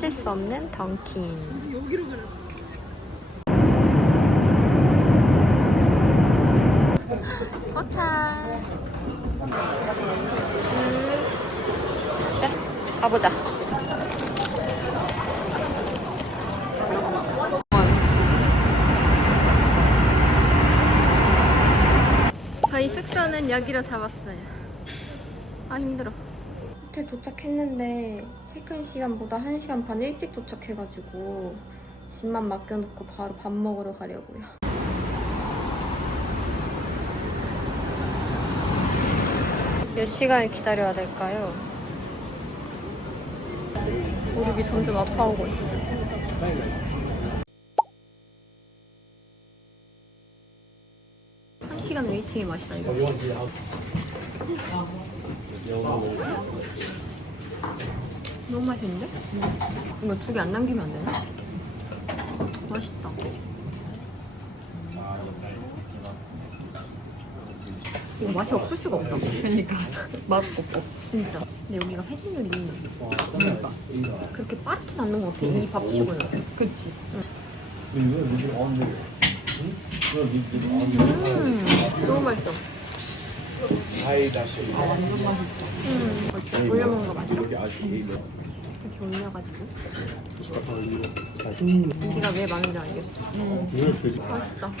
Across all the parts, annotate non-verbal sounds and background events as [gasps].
빠질 수 없는 던킨. 도착. 음. 자, 가보자. 저희 숙소는 여기로 잡았어요. 아 힘들어. 호텔 도착했는데 체크인 시간보다 1시간 반 일찍 도착해가지고 짐만 맡겨놓고 바로 밥 먹으러 가려고요. 몇 시간을 기다려야 될까요? 무릎이 점점 아파오고 있어. 한 시간 웨이팅의 맛이다 이거. [laughs] 너무 맛있는데? 이거 두 개 안 남기면 안 되나? 맛있다. 이거 맛이 없을 수가 없다. 그러니까 맛 없고 진짜. 근데 여기가 회전 요리 그러니까 그렇게 빠르진 않는 것 같아. 이 밥치고는. 그렇지. 음, 너무 맛있어. 음, 올려 먹는 거 맛있 어. 이렇게 올려가지고. 고기가 왜 많은지 알겠어. 맛있다.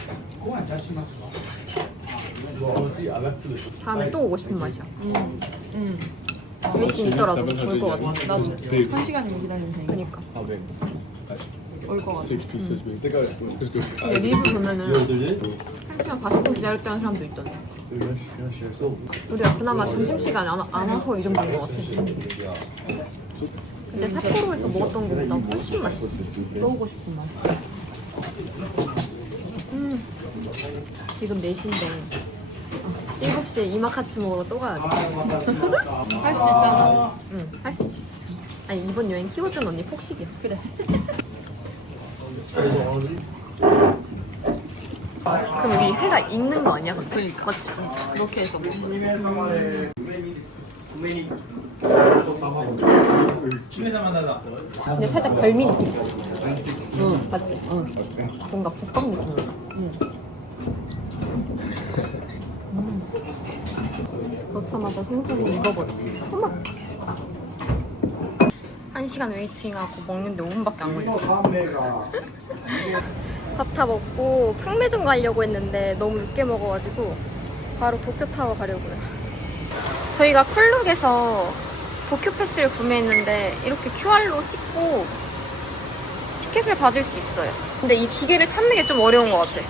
다음에 또 오고 싶은 맛이야. 웨이팅 있더라도 올것 같아. 나도. 한 시간이면 기다리면 되니까 그니까. How big? 올것 같아. 근데 리뷰 보면은 did? 1시간 40분 기다렸다는 사람도 있던데. 우리가 그나마 점심시간에 안, 안 와서 이 정도인 것 같아. 근데 삿포로에서 먹었던 것보다 훨씬 맛있어. 또 오고 싶은 맛. 음. 지금 4시인데 7시에 이마카츠 먹으러 또 가야 돼. [laughs] 할 수 있잖아. 응, 할 수 있지. 아니 이번 여행 키워준 언니 폭식이야. 그래. 그럼 여기 회가 익는 거 아니야? 근데? 그러니까. 맞지? 그렇게 해서. 근데 살짝 별미 느낌. 응, 맞지? 응. 뭔가 국밥 느낌. 응. 음. 넣자마자 생선이 익어버렸어. 어머. 한 시간 웨이팅하고 먹는데 5분밖에 안 걸렸어. [laughs] 밥 다 먹고 팡매점 가려고 했는데 너무 늦게 먹어가지고 바로 도쿄타워 가려고요. 저희가 쿨룩에서 도쿄 패스를 구매했는데 이렇게 QR로 찍고 티켓을 받을 수 있어요. 근데 이 기계를 찾는 게 좀 어려운 것 같아.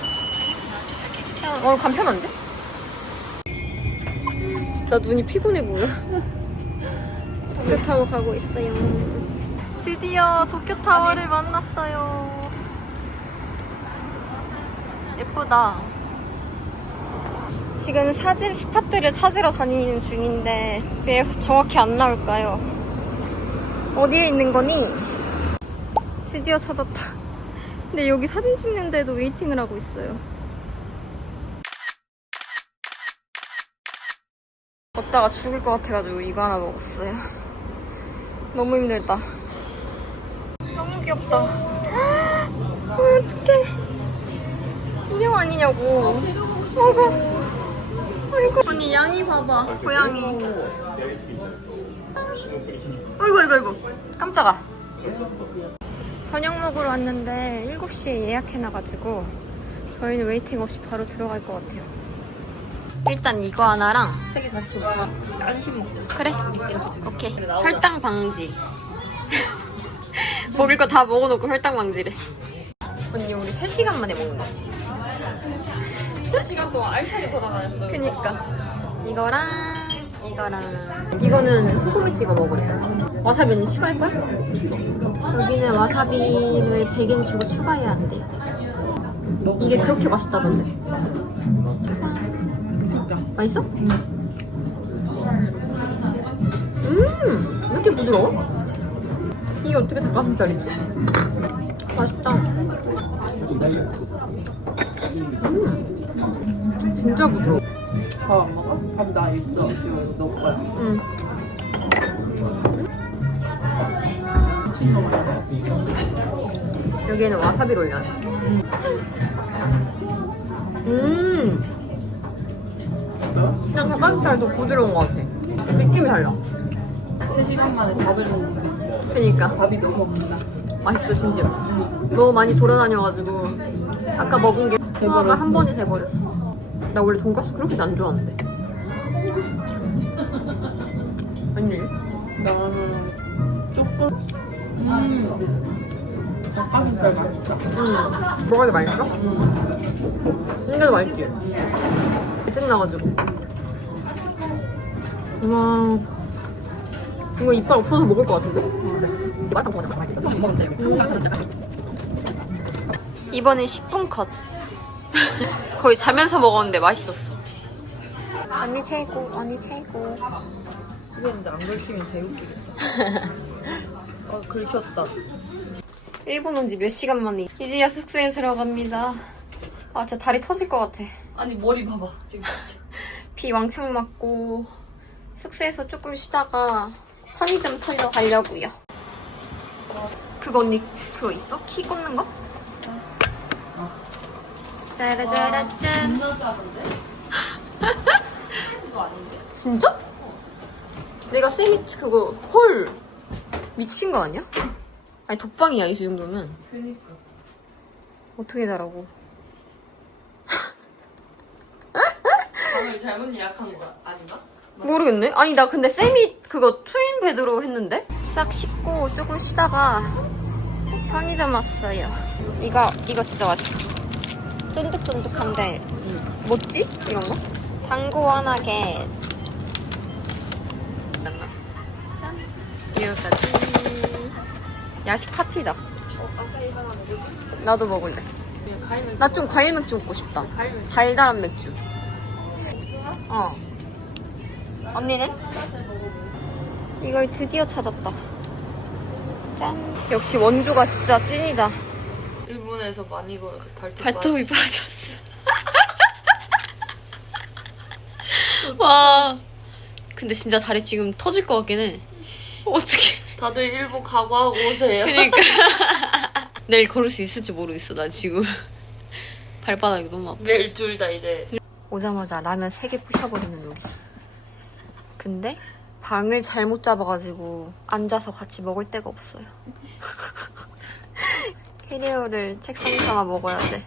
어, 간편한데? 나 눈이 피곤해 보여. [laughs] 도쿄타워 가고 있어요. 드디어 도쿄타워를 만났어요. 예쁘다. 지금 사진 스팟들을 찾으러 다니는 중인데 왜 정확히 안 나올까요? 어디에 있는 거니? 드디어 찾았다. 근데 여기 사진 찍는데도 웨이팅을 하고 있어요. 걷다가 죽을 것 같아가지고 이거 하나 먹었어요. 너무 힘들다. 너무 귀엽다. 어떡해. 인형 아니냐고. 어구. 아이고. 언니 양이 봐봐. 고양이. 아이고 아이고 아이고. 깜짝아. 저녁 먹으러 왔는데 7시에 예약해놔가지고 저희는 웨이팅 없이 바로 들어갈 것 같아요. 일단 이거 하나랑 세 개 다시 좀 안심이시죠? 그래. 오케이. 혈당 방지. [laughs] 먹을 거 다 먹어놓고 혈당 방지래. 언니 우리 3시간 만에 먹는 거지. 3시간 동안 알차게 돌아다녔어요. 그니까 이거랑 이거랑 이거는 소금에 찍어 먹으래 와사비 언니 추가할 거야? 여기는 와사비를 100엔 주고 추가해야 한대 이게 그렇게 맛있다던데 맛있어? 음! 왜 이렇게 부드러워? 이게 어떻게 닭가슴살이지? 맛있다 음! 진짜 부드러워 밥 안 먹어? 밥 나 있어. 지금 넣을 거야. 응. 여기에는 와사비를 올려야 돼. 음. 그냥 닭가슴살도 부드러운 것 같아. 느낌이 달라. 3시간 만에 밥을 먹는데 그니까. 밥이 너무 없나 맛있어, 심지어. 너무 많이 돌아다녀가지고. 아까 먹은 게 소화가 한 번이 돼버렸어. 나 원래 돈가스 그렇게 안 좋아하는데. 아니, 나는 조금 음 닭가슴살 맛있다 응. 뭐가 더 맛있어? 근데도 맛있지? 짜증 나가지고. 와. 이거 이빨 없어서 먹을 것 같은데? 맛안 보자. 밥 먹는데 이번엔 10분 컷. 거의 자면서 먹었는데 맛있었어. 언니 최고, 언니 최고. 그랬는데 안 긁히면 되게 웃기겠다 [laughs] 어 긁혔다 일본 온 지 몇 시간 만에 이제야 숙소에 들어갑니다. 아, 진짜 다리 터질 것 같아. 아니 머리 봐봐 지금 [laughs] 비 왕창 맞고 숙소에서 조금 쉬다가 편의점 털러 가려고요. 그거 언니 그거 있어? 키 꽂는 거? 어. 짜라짜라짠. [laughs] 진짜? 내가 쌤이 그거 헐 미친 거 아니야? 아니 독방이야 이 정도면 그니까 어떻게 자라고? 방을 잘못 예약한 거 아닌가? 모르겠네. 아니 나 근데 쌤이 그거 트윈 베드로 했는데 싹 씻고 조금 쉬다가 편의점 왔어요. 이거 이거 진짜 맛있어. 쫀득쫀득한데 뭐지? 이런 거? 당구 하나게 짠. 이거까지 야식 파티다. 나도 먹을래. 나 좀 과일 맥주 먹고 싶다. 달달한 맥주. 어. 언니는? 이걸 드디어 찾았다. 짠. 역시 원조가 진짜 찐이다. 일본에서 많이 걸어서 발톱 발톱이 빠졌어. [laughs] 와. 근데 진짜 다리 지금 터질 것 같긴 해. 어떻게? 다들 일본 각오하고 오세요 그러니까. [laughs] 내일 걸을 수 있을지 모르겠어. 난 지금 발바닥이 너무 아파. 내일 둘 다 이제 오자마자 라면 3개 부셔버리는 요리. 근데 방을 잘못 잡아가지고 앉아서 같이 먹을 데가 없어요. [laughs] 캐리어를 책상 위에만 먹어야 돼.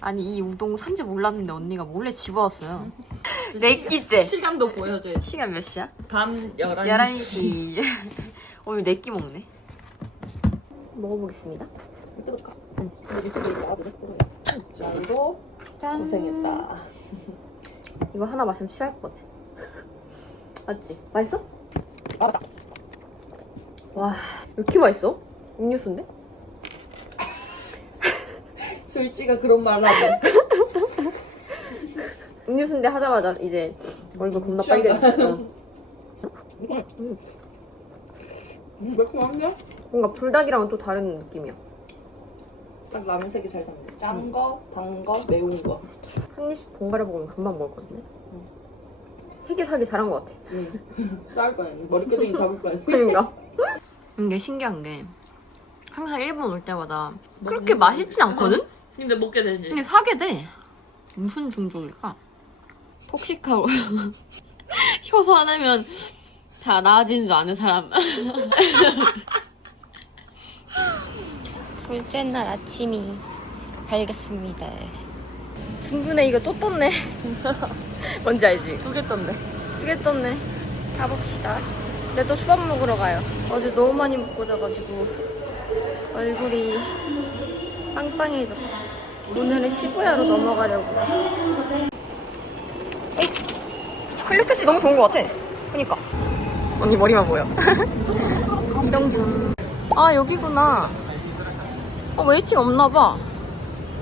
아니 이 우동 산지 몰랐는데 언니가 몰래 집어왔어요. [laughs] 내 끼째. 시간도 보여줘야지 시간 몇 시야? 밤 11시 11시. [laughs] 오늘 네 끼 먹네. 먹어보겠습니다. 뜯을까? 응 유튜브에 나와도 돼? 자 이거 짠. 고생했다 이거 하나 마시면 취할 것 같아. 맞지? 맛있어? 알았다 와, 왜 이렇게 맛있어? 음료수인데? 솔지가 그런 말을 하면 [laughs] 음료수인데 하자마자 이제 얼굴 겁나 취한다. 빨개졌어. 음. 매콤한데? 뭔가 불닭이랑은 또 다른 느낌이야. 딱 라면 색이 잘 샀네 짠 거, 단 거, 매운 거 한 입씩 번갈아 먹으면 금방 먹었거든요. 세개 살기 잘한 것 같아. 응. [laughs] 싸울 뻔했네 머리끄댕이 잡을 뻔했네 그러니까. 이게 신기한 게 항상 일본 올 때마다 그렇게 맛있진 않거든? 근데 먹게 되지 근데 사게 돼. 무슨 중독일까? 폭식하고 [laughs] 효소 하나면 다 나아지는 줄 아는 사람. [laughs] 둘째 날 아침이 밝았습니다. 중분에 이거 또 떴네. [laughs] 뭔지 알지? 두 개 떴네 두 개 떴네. 가봅시다. 근데 또 초밥 먹으러 가요. 어제 너무 많이 먹고 자가지고 얼굴이 빵빵해졌어. 오늘은 시부야로 넘어가려고요. 에이, 클리크스 너무 좋은 것 같아. 그니까. 언니 머리만 보여. [laughs] 이동 중. 아, 여기구나. 어, 웨이팅 없나봐.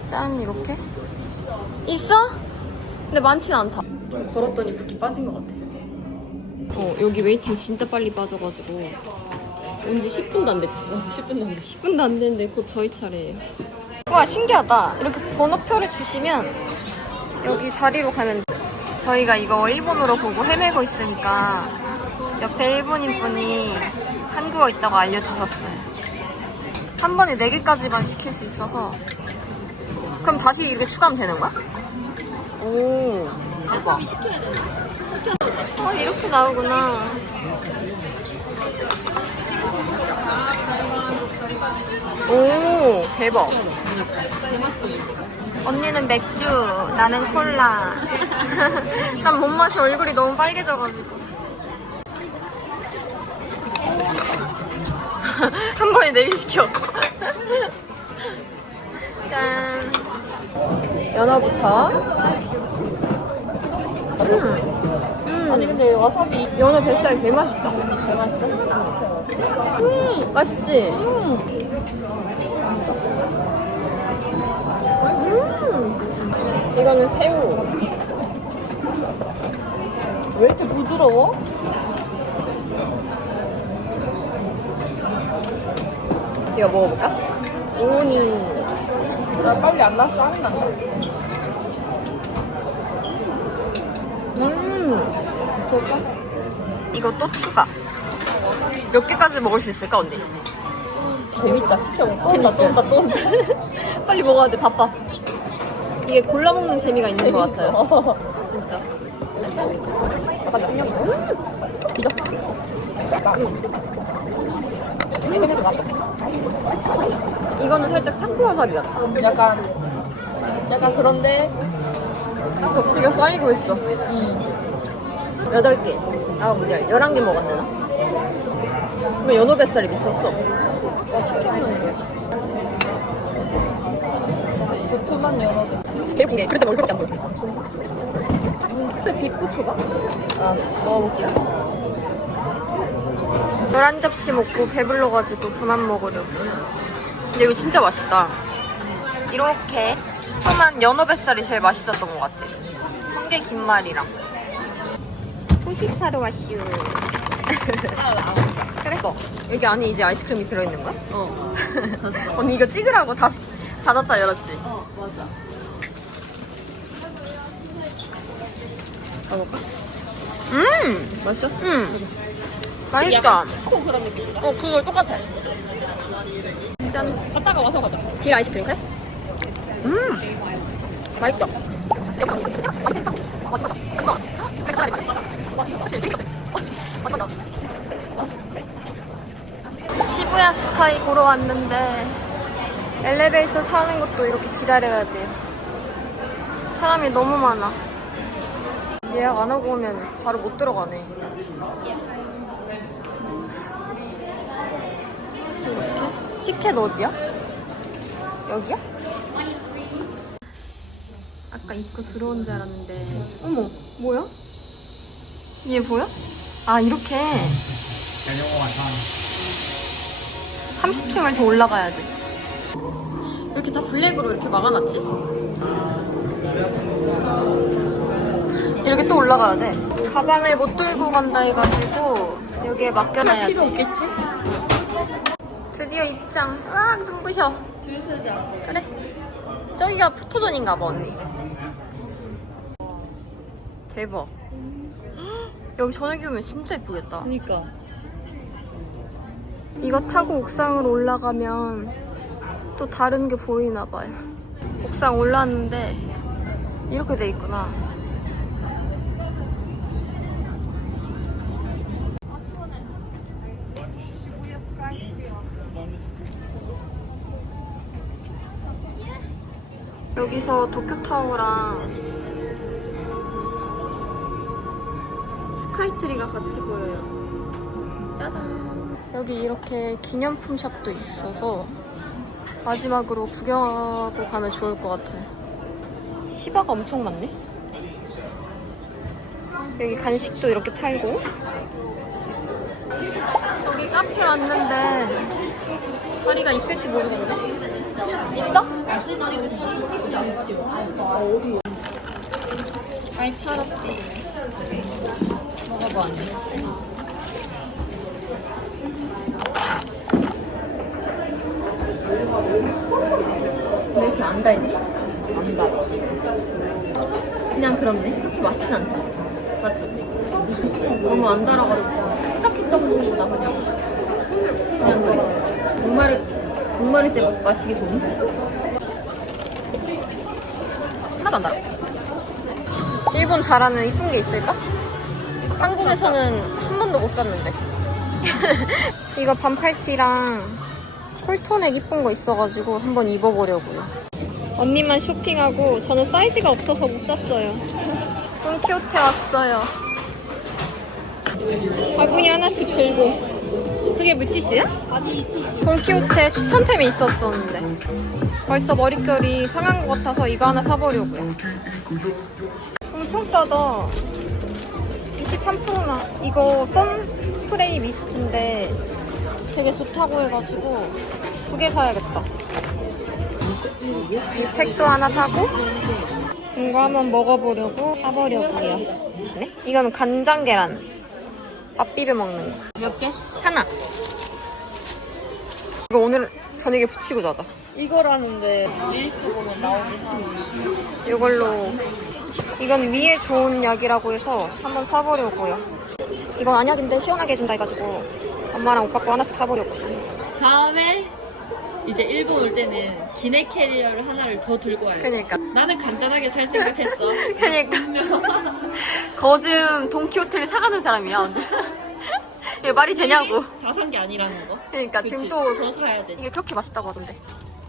짠, 이렇게. 있어? 근데 많진 않다. 좀 걸었더니 붓기 빠진 것 같아. 어, 여기 웨이팅 진짜 빨리 빠져가지고. 온지 10분도 안 됐지. 10분도 안 됐 10분도 안 됐는데 곧 저희 차례예요. 와, 신기하다. 이렇게 번호표를 주시면 여기 자리로 가면 돼. 저희가 이거 일본어로 보고 헤매고 있으니까 옆에 일본인 분이 한국어 있다고 알려주셨어요. 한 번에 4개까지만 시킬 수 있어서 그럼 다시 이렇게 추가하면 되는 거야? 오 대박 아 이렇게 나오구나 오 대박 언니는 맥주 나는 콜라 [laughs] 난 못 마셔 얼굴이 너무 빨개져가지고 [laughs] 한 번에 네개 시켜. [laughs] 짠. 연어부터. 음. 아니 근데 와사비 연어 뱃살 개 맛있다. 개 맛있어? 음, 맛있지? 음. 이거는 새우. 왜 이렇게 부드러워? 이거 먹어볼까? 우니. 나 빨리 안 나서 짜증 난다. 음. 됐어? 이거 또 추가. 몇 개까지 먹을 수 있을까, 언니? 재밌다 시켜 먹고 또 온다 또 온다 또 온다 [laughs] 빨리 먹어야 돼, 바빠. 이게 골라 먹는 재미가 있는 것 같아요. 재밌어. [laughs] 진짜. 와사비 찜이 비죠? 이거는 살짝 타코 와사비 같다. 약간 약간 그런데 딱 겹치가 쌓이고 있어. 음. 8개. 아, 뭐야. 11개 먹었네, 나. 그럼 연어 뱃살이 미쳤어. 시켰는데 두툼한 연어도 계속 게 그럴 때 얼굴밖에 안 보여. 그 비프 초밥? 아, 먹어볼게요. 11접시 먹고 배불러가지고 그만 먹으려고. 근데 이거 진짜 맛있다. 이렇게 두툼한 연어 뱃살이 제일 맛있었던 것 같아. 성게 김말이랑. 후식 사러 왔슈. [laughs] 그래? 어, 여기 안에 이제 아이스크림이 들어있는 거야? 어. 언니 이거 찍으라고 다 닫았다 열었지? 어 맞아 가볼까? 음! 맛있어? 음! 맛있다. 코 그런 느낌인가? 어, 그거 똑같아. 짠. 갔다가 와서 가자 길 아이스크림 그래? 음! 맛있다. 시부야 스카이 보러 왔는데 엘리베이터 타는 것도 이렇게 기다려야 돼요. 사람이 너무 많아. 예약 안 하고 오면 바로 못 들어가네. 이렇게? 티켓 어디야? 여기야? 아까 입구 들어온 줄 알았는데 어머 뭐야? 얘 보여? 아 이렇게 30층을 더 올라가야 돼 이렇게 다 블랙으로 이렇게 막아놨지? 이렇게 또 올라가야 돼 가방을 못 들고 간다 해가지고 여기에 맡겨놔야 돼 필요 없겠지? 드디어 입장. 으악, 눈부셔. 그래. 저기가 포토존인가 봐, 언니. 대박. [gasps] 여기 저녁이 오면 진짜 예쁘겠다. 그니까 이거 타고 옥상으로 올라가면 또 다른 게 보이나 봐요. 옥상 올랐는데 이렇게 돼 있구나. 여기서 도쿄타워랑 스카이트리가 같이 보여요. 짜잔. 여기 이렇게 기념품 샵도 있어서 마지막으로 구경하고 가면 좋을 것 같아요. 시바가 엄청 많네. 여기 간식도 이렇게 팔고. 여기 카페 왔는데 자리가 있을지 모르겠네. 있어? 알차라떼. 먹어봐. 왜 이렇게 안 달지? 안 달지 그냥 그렇네. 그렇게 맛있진 않다. 맞지? 너무 안 달아가지고 생각했던 것보다 그냥 그냥 그래. 목말이 목마를 때 마시기 좋은? 하나도 안 달아. 일본 잘하는 이쁜 게 있을까? 한국에서는 한 번도 못 샀는데. [laughs] 이거 반팔티랑 콜톤액 이쁜 거 있어가지고 한번 입어보려고요. 언니만 쇼핑하고 저는 사이즈가 없어서 못 샀어요. [laughs] 돈키호테 왔어요. 바구니 하나씩 들고. 그게 물티슈야? 돈키호테 추천템이 있었었는데 벌써 머릿결이 상한 것 같아서 이거 하나 사보려고요. 엄청 싸다. 23%나. 이거 선스프레이 미스트인데 되게 좋다고 해가지고 두 개 사야겠다. 이 팩도 하나 사고 이거 한번 먹어보려고 사보려고요. 네? 이거는 간장 계란. 밥 비벼 먹는 거. 몇 개? 하나. 이거 오늘 저녁에 붙이고 자자. 이거라는데 릴스보로 나오긴 하는데. 이걸로 이건 위에 좋은 약이라고 해서 한번 사보려고요. 이건 안약인데 시원하게 해준다 해가지고 엄마랑 오빠 거 하나씩 사보려고. 다음에 이제 일본 올 때는 기내 캐리어를 하나를 더 들고 와요. 그니까. 나는 간단하게 살 생각했어. [laughs] 그니까. 거즘 돈키호테를 사가는 사람이야. [laughs] 이게 말이 되냐고. 다 산 게 아니라는 거. 그러니까 그치? 지금 또 더 사야 돼. 이게 그렇게 맛있다고 하던데.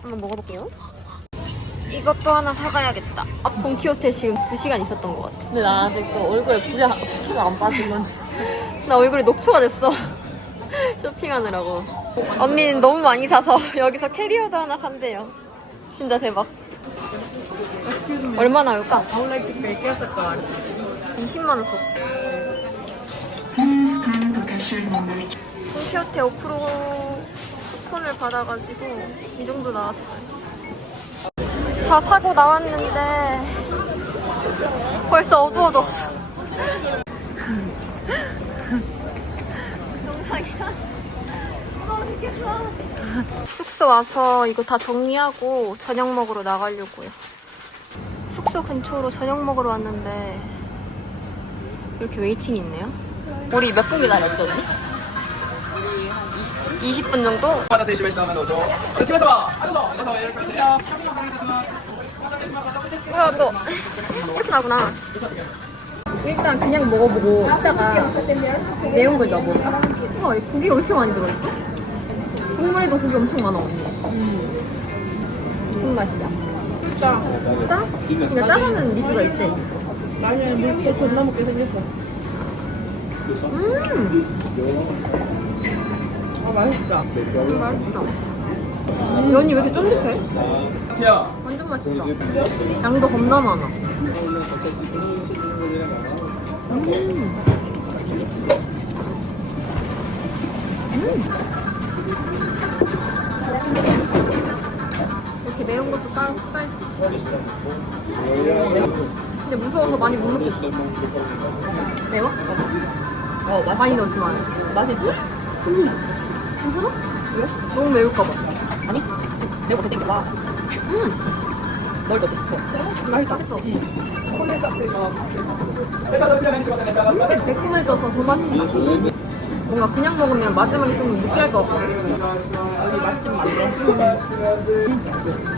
한번 먹어볼게요. 이것도 하나 사가야겠다. 아, 돈키호테 지금 2시간 있었던 것 같아. 근데 나 아직도 얼굴에 불이 안, 피가 안 빠진 건지. 나 얼굴이 녹초가 됐어. 쇼핑하느라고. 언니는 너무 많이 사서 [laughs] 여기서 캐리어도 하나 산대요. 진짜 대박. 얼마나 올까? 20만 원 썼어. 홈피어테 5% 쿠폰을 받아가지고 이 정도 나왔어요. 다 사고 나왔는데 벌써 어두워졌어. [laughs] 숙소 와서 이거 다 정리하고 저녁 먹으러 나가려고요. 숙소 근처로 저녁 먹으러 왔는데 이렇게 웨이팅이 있네요. 우리 몇 분 기다렸죠, 우리 한 20분? 정도? 아, 이렇게 나구나. 일단 그냥 먹어보고 이따가 매운 걸 넣어볼까? 어, 우와, 고기 왜 이렇게 많이 들어있어? 국물에도 고기 엄청 많아 언니. 무슨 맛이야? 짜. 짜? 그러니까 짜다는 리뷰가 있대. 나는 물도 존나 먹게 생겼어. 음, 아, 맛있다. 맛있다. 면이 왜 이렇게 쫀득해? 완전 맛있다. 양도 겁나 많아. 이렇 매운 것도 따로 추가했어 근데 무서워서 많이 못 먹겠어 매워? 어 맛있어 많이 넣지 마요 맛있어? 음. 괜찮아? 왜? 너무 매울까봐 아니 매운 거 되게 많아 음. 맛있어 음. 매콤해져서 더 맛있어 뭔가 그냥 먹으면 마지막에 좀 느끼할 것 같거든. 맛집 맞네. 음.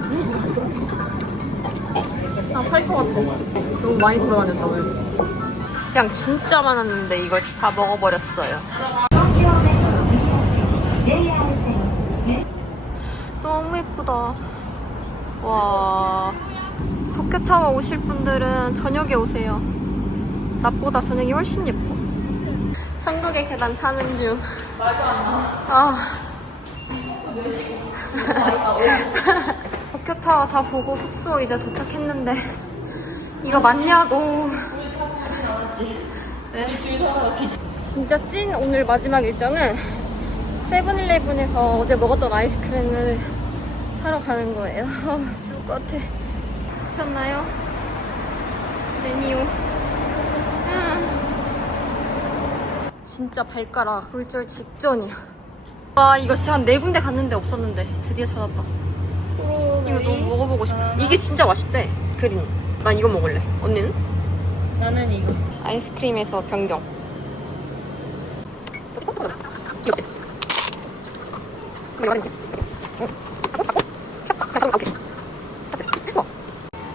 아, 살것 같아. 너무 많이 돌아다녔다, 오늘. 그냥 진짜 많았는데 이걸 다 먹어버렸어요. 너무 예쁘다. 와. 도쿄타워 오실 분들은 저녁에 오세요. 낮보다 저녁이 훨씬 예뻐. 천국의 계단 타는 중. 아. [laughs] 도쿄타워 다 보고 숙소 이제 도착했는데 이거 맞냐고 네. 진짜 찐 오늘 마지막 일정은 세븐일레븐에서 어제 먹었던 아이스크림을 사러 가는 거예요 [laughs] 죽을 것 같아 지쳤나요? 레니오 음. 진짜 발가락 굴절 직전이야 와 이거 진짜 한 네 군데 갔는데 없었는데 드디어 찾았다 이거 너무 먹어보고 싶었어. 이게 진짜 맛있대. 그린. 난 이거 먹을래. 언니는? 나는 이거. 아이스크림에서 변경. 이거 어때? 이거 맛있는데?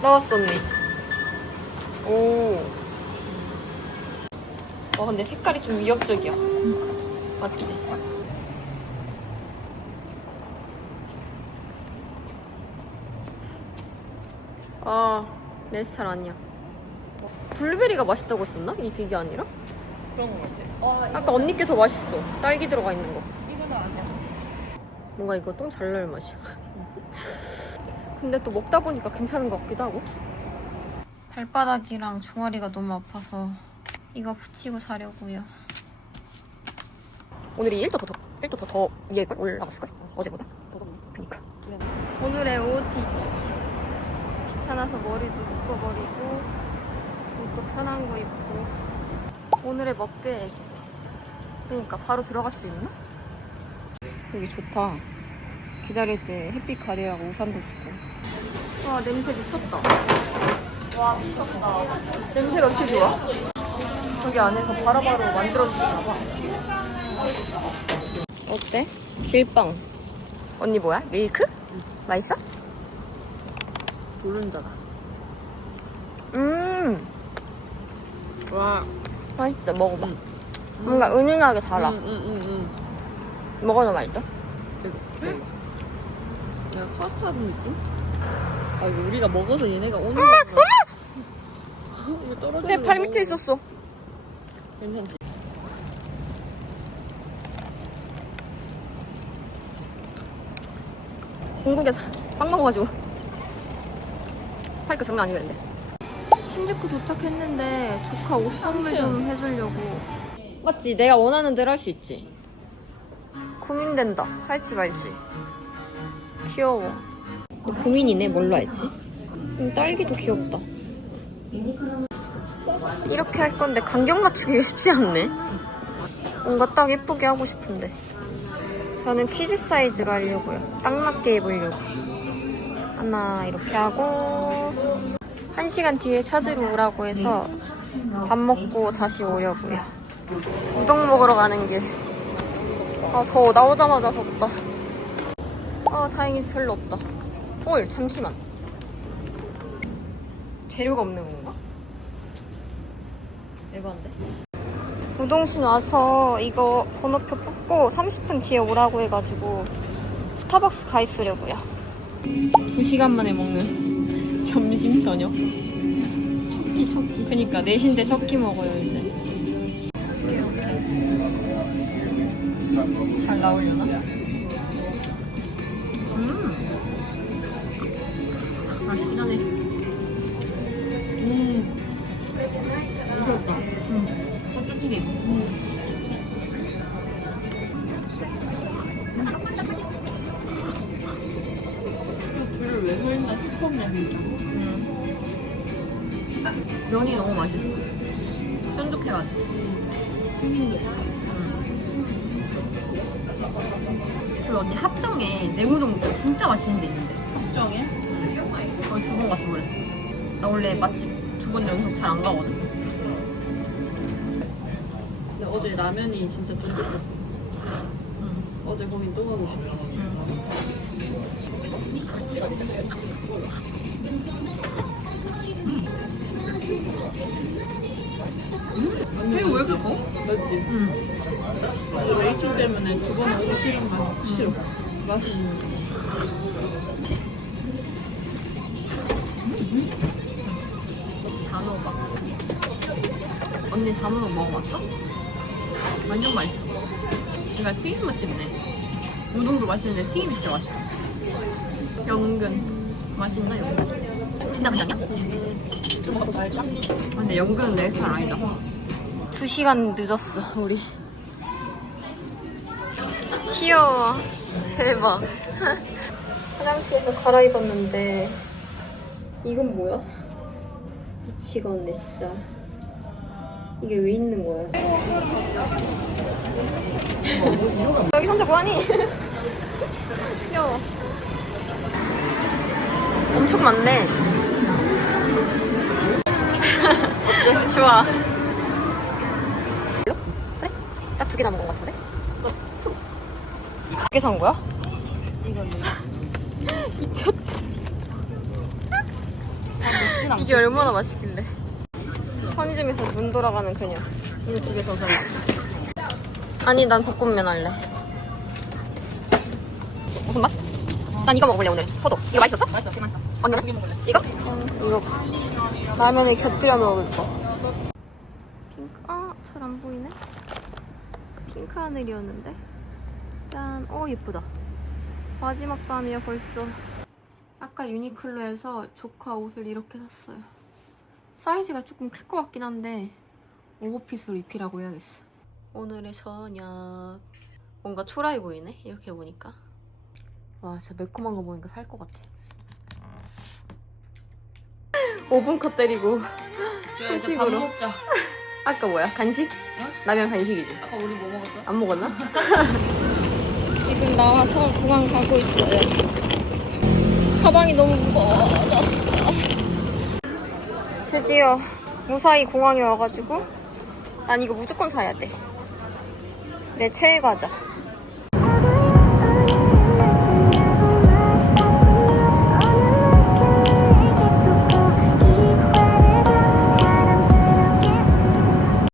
나왔어 언니 오 와, 근데 색깔이 좀 위협적이야. 맞지? 아, 내 스타일 아니야. 블루베리가 맛있다고 했었나? 이게 이게 아니라? 그런 거 같아. 아, 아까 언니 게 더 맛있어. 딸기 들어가 있는 거. 이거는 아니야. 뭔가 이거 똥잘 나올 맛이야. [laughs] 근데 또 먹다 보니까 괜찮은 것 같기도 하고. 발바닥이랑 종아리가 너무 아파서 이거 붙이고 자려고요. 오늘이 1도 더, 더 1도 더, 더 위에걸 올라갔을걸? 어제보다? 그니까. 오늘의 OOTD. 귀찮아서 머리도 묶어버리고 옷도 편한 거 입고 오늘의 먹계 그러니까 바로 들어갈 수 있나? 여기 좋다. 기다릴 때 햇빛 가리라고 우산도 주고. 와 냄새 미쳤다. 와, 미쳤다. 냄새가 이렇게 좋아? 저기 안에서 바로바로 만들어주시나 봐. 어때? 길빵. 언니 뭐야? 밀크? 맛있어? 노른자다. 음, 와. 맛있다. 먹어봐. 뭔가 은은하게 달아. 응, 응, 응, 먹어도 맛있다. 응. 약간 카스타드 느낌? 아, 이거 우리가 먹어서 얘네가 오는 거 [laughs] 이거 떨어지는 내 발 밑에 있었어. 괜찮지? 공국에서 빵 먹어가지고 스파이크 장난 아니겠는데. 신주쿠 도착했는데 조카 옷 선물 좀 해주려고. 맞지? 내가 원하는 대로 할 수 있지. 고민된다. 할지 말지. 귀여워. 이거 고민이네. 뭘로 할지? 좀 딸기도 귀엽다. 이렇게 할 건데 간격 맞추기가 쉽지 않네. 뭔가 딱 예쁘게 하고 싶은데. 저는 퀴즈 사이즈로 하려고요. 딱 맞게 입으려고. 하나 이렇게 하고 한 시간 뒤에 찾으러 오라고 해서 밥 먹고 다시 오려고요. 우동 먹으러 가는 길. 아 더워 나오자마자 덥다. 아 다행히 별로 없다. 헐 잠시만. 재료가 없는 건가? 에반데? 우동신 와서 이거 번호표 뽑고 30분 뒤에 오라고 해가지고 스타벅스 가 있으려고요. 2시간 만에 먹는 점심 저녁. 첫끼 첫끼. 그니까 넷인데 첫끼 먹어요 이제. 잘 나오려나? 음. 맛있긴 하네. 음. 미쳤다. 튀김. 불을 면이 너무 맛있어. 쫀득해가지고. 튀긴 게. 그 언니 합정에 냉우동 진짜 맛있는 데 있는데. 걱정해? 거기 두 번 갔어 그래. 나 원래 맛집 두 번 연속 잘 안 가거든. 근데 어제 라면이 진짜 쫀득했어. 응. 어제 거긴 또 가고 싶어. 이거 왜 이렇게 커? 맞지? 응. 레이첼 때문에 두 번 오기 싫은 거 싫어. 맛있는 거. 단호박. 언니 단호박 먹어봤어? 완전 맛있어. 그러니까 튀김 맛집이네. 우동도 맛있는데 튀김이 진짜 맛있다. 연근. 맛있나 연근? 달다? 아, 근데 연근은 내 스타일 아니다. 두 시간 늦었어, 우리. 귀여워. 대박. [laughs] 화장실에서 갈아입었는데, 이건 뭐야? 미치겠네, 진짜. 이게 왜 있는 거야? [laughs] 여기 혼자 뭐하니? [laughs] 귀여워. 엄청 많네. [laughs] 좋아. 네? 그래? 딱 두 개 남은 것 같은데? 어, 두개 산 거야? [laughs] 미쳤다. 이게 얼마나 맛있길래. 편의점에서 눈 돌아가는 그녀. 이거 두개 더 사. 아니, 난 볶음면 할래. 무슨 맛? 난 이거 먹을래, 오늘. 포도. 이거 맛있었어? 맛있어, 맛있어. 언니는? 두개 먹을래 이거? 이거. 라면에 곁들여 먹을 거. 핑크, 아, 잘 안 보이네. 핑크 하늘이었는데. 짠, 어, 예쁘다. 마지막 밤이야, 벌써. 아까 유니클로에서 조카 옷을 이렇게 샀어요. 사이즈가 조금 클 것 같긴 한데, 오버핏으로 입히라고 해야겠어. 오늘의 저녁. 뭔가 초라해 보이네, 이렇게 보니까. 와, 진짜 매콤한 거 보니까 살 것 같아. 5분 컷 때리고 저 이제 밥. 먹자 [laughs] 아까 뭐야? 간식? 응? 라면 간식이지? 아까 우리 뭐 먹었어? 안 먹었나? [laughs] 지금 나와서 공항 가고 있어요 가방이 너무 무거워졌어 드디어 무사히 공항에 와가지고 난 이거 무조건 사야 돼 내 최애 과자